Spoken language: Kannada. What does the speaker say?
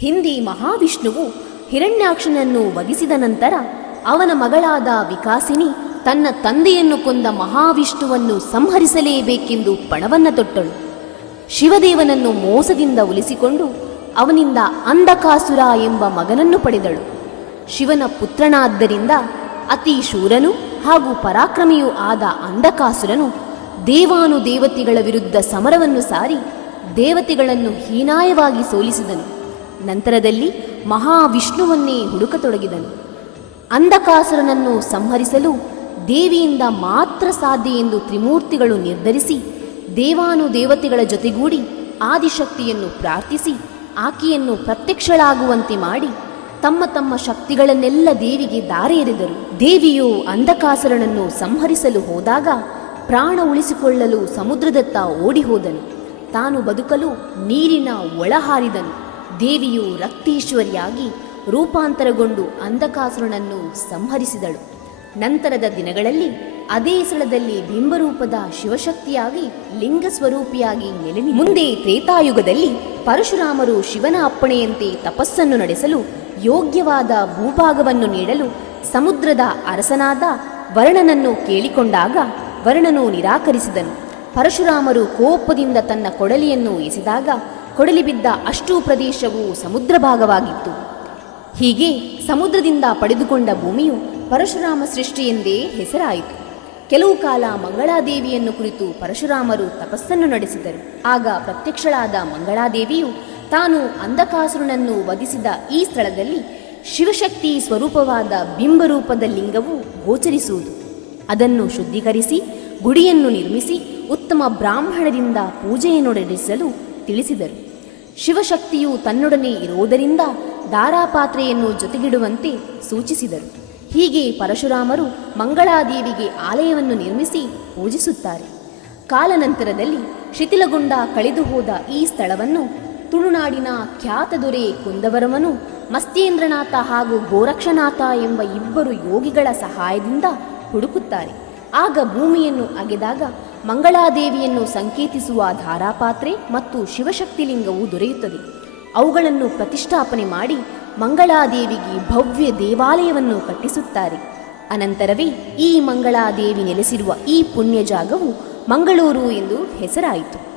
ಹಿಂದೆ ಮಹಾವಿಷ್ಣುವು ಹಿರಣ್ಯಾಕ್ಷನನ್ನು ವಧಿಸಿದ ನಂತರ ಅವನ ಮಗಳಾದ ವಿಕಾಸಿನಿ ತನ್ನ ತಂದೆಯನ್ನು ಕೊಂದ ಮಹಾವಿಷ್ಣುವನ್ನು ಸಂಹರಿಸಲೇಬೇಕೆಂದು ಪಣವನ್ನು ತೊಟ್ಟಳು. ಶಿವದೇವನನ್ನು ಮೋಸದಿಂದ ಉಳಿಸಿಕೊಂಡು ಅವನಿಂದ ಅಂಧಕಾಸುರ ಎಂಬ ಮಗನನ್ನು ಪಡೆದಳು. ಶಿವನ ಪುತ್ರನಾದ್ದರಿಂದ ಅತಿ ಶೂರನೂ ಹಾಗೂ ಪರಾಕ್ರಮಿಯೂ ಆದ ಅಂಧಕಾಸುರನು ದೇವಾನುದೇವತೆಗಳ ವಿರುದ್ಧ ಸಮರವನ್ನು ಸಾರಿ ದೇವತೆಗಳನ್ನು ಹೀನಾಯವಾಗಿ ಸೋಲಿಸಿದನು. ನಂತರದಲ್ಲಿ ಮಹಾವಿಷ್ಣುವನ್ನೇ ಹುಡುಕತೊಡಗಿದನು. ಅಂಧಕಾಸುರನನ್ನು ಸಂಹರಿಸಲು ದೇವಿಯಿಂದ ಮಾತ್ರ ಸಾಧ್ಯ ಎಂದು ತ್ರಿಮೂರ್ತಿಗಳು ನಿರ್ಧರಿಸಿ ದೇವಾನುದೇವತೆಗಳ ಜೊತೆಗೂಡಿ ಆದಿಶಕ್ತಿಯನ್ನು ಪ್ರಾರ್ಥಿಸಿ ಆಕೆಯನ್ನು ಪ್ರತ್ಯಕ್ಷಳಾಗುವಂತೆ ಮಾಡಿ ತಮ್ಮ ತಮ್ಮ ಶಕ್ತಿಗಳನ್ನೆಲ್ಲ ದೇವಿಗೆ ದಾರೆ ಎರೆದರು. ದೇವಿಯು ಅಂಧಕಾಸುರನನ್ನು ಸಂಹರಿಸಲು ಹೋದಾಗ ಪ್ರಾಣ ಉಳಿಸಿಕೊಳ್ಳಲು ಸಮುದ್ರದತ್ತ ಓಡಿ ಹೋದನು. ತಾನು ಬದುಕಲು ನೀರಿನ ಒಳಹಾರಿದನು. ದೇವಿಯು ರಕ್ತೇಶ್ವರಿಯಾಗಿ ರೂಪಾಂತರಗೊಂಡು ಅಂಧಕಾಸುರನನ್ನು ಸಂಹರಿಸಿದಳು. ನಂತರದ ದಿನಗಳಲ್ಲಿ ಅದೇ ಸ್ಥಳದಲ್ಲಿ ಬಿಂಬರೂಪದ ಶಿವಶಕ್ತಿಯಾಗಿ ಲಿಂಗ ಸ್ವರೂಪಿಯಾಗಿ ನೆಲೆನಿ. ಮುಂದೆ ತ್ರೇತಾಯುಗದಲ್ಲಿ ಪರಶುರಾಮರು ಶಿವನ ಅಪ್ಪಣೆಯಂತೆ ತಪಸ್ಸನ್ನು ನಡೆಸಲು ಯೋಗ್ಯವಾದ ಭೂಭಾಗವನ್ನು ನೀಡಲು ಸಮುದ್ರದ ಅರಸನಾದ ವರ್ಣನನ್ನು ಕೇಳಿಕೊಂಡಾಗ ವರ್ಣನು ನಿರಾಕರಿಸಿದನು. ಪರಶುರಾಮರು ಕೋಪದಿಂದ ತನ್ನ ಕೊಡಲಿಯನ್ನು ಎಸೆದಾಗ ಕೊಡಲಿ ಬಿದ್ದ ಅಷ್ಟೂ ಪ್ರದೇಶವು ಸಮುದ್ರ ಭಾಗವಾಗಿತ್ತು. ಹೀಗೆ ಸಮುದ್ರದಿಂದ ಪಡೆದುಕೊಂಡ ಭೂಮಿಯು ಪರಶುರಾಮ ಸೃಷ್ಟಿ ಎಂದೇ ಹೆಸರಾಯಿತು. ಕೆಲವು ಕಾಲ ಮಂಗಳಾದೇವಿಯನ್ನು ಕುರಿತು ಪರಶುರಾಮರು ತಪಸ್ಸನ್ನು ನಡೆಸಿದರು. ಆಗ ಪ್ರತ್ಯಕ್ಷಳಾದ ಮಂಗಳಾದೇವಿಯು ತಾನು ಅಂಧಕಾಸುರನನ್ನು ವಧಿಸಿದ ಈ ಸ್ಥಳದಲ್ಲಿ ಶಿವಶಕ್ತಿ ಸ್ವರೂಪವಾದ ಬಿಂಬರೂಪದ ಲಿಂಗವು ಗೋಚರಿಸುವುದು. ಅದನ್ನು ಶುದ್ಧೀಕರಿಸಿ ಗುಡಿಯನ್ನು ನಿರ್ಮಿಸಿ ಉತ್ತಮ ಬ್ರಾಹ್ಮಣರಿಂದ ಪೂಜೆಯನ್ನು ನಡೆಸಲು ತಿಳಿಸಿದರು. ಶಿವಶಕ್ತಿಯು ತನ್ನೊಡನೆ ಇರುವುದರಿಂದ ಧಾರಾಪಾತ್ರೆಯನ್ನು ಜೊತೆಗಿಡುವಂತೆ ಸೂಚಿಸಿದರು. ಹೀಗೆ ಪರಶುರಾಮರು ಮಂಗಳಾದೇವಿಗೆ ಆಲಯವನ್ನು ನಿರ್ಮಿಸಿ ಪೂಜಿಸುತ್ತಾರೆ. ಕಾಲನಂತರದಲ್ಲಿ ಶಿಥಿಲಗೊಂಡ ಕಳೆದು ಹೋದ ಈ ಸ್ಥಳವನ್ನು ತುಳುನಾಡಿನ ಖ್ಯಾತ ದೊರೆ ಕುಂದವರಮನು ಮಸ್ತೇಂದ್ರನಾಥ ಹಾಗೂ ಗೋರಕ್ಷನಾಥ ಎಂಬ ಇಬ್ಬರು ಯೋಗಿಗಳ ಸಹಾಯದಿಂದ ಹುಡುಕುತ್ತಾರೆ. ಆಗ ಭೂಮಿಯನ್ನು ಅಗೆದಾಗ ಮಂಗಳಾದೇವಿಯನ್ನು ಸಂಕೇತಿಸುವ ಧಾರಾಪಾತ್ರೆ ಮತ್ತು ಶಿವಶಕ್ತಿಲಿಂಗವು ದೊರೆಯುತ್ತದೆ. ಅವುಗಳನ್ನು ಪ್ರತಿಷ್ಠಾಪನೆ ಮಾಡಿ ಮಂಗಳಾದೇವಿಗೆ ಭವ್ಯ ದೇವಾಲಯವನ್ನು ಕಟ್ಟಿಸುತ್ತಾರೆ. ಅನಂತರವೇ ಈ ಮಂಗಳಾದೇವಿ ನೆಲೆಸಿರುವ ಈ ಪುಣ್ಯ ಜಾಗವು ಮಂಗಳೂರು ಎಂದು ಹೆಸರಾಯಿತು.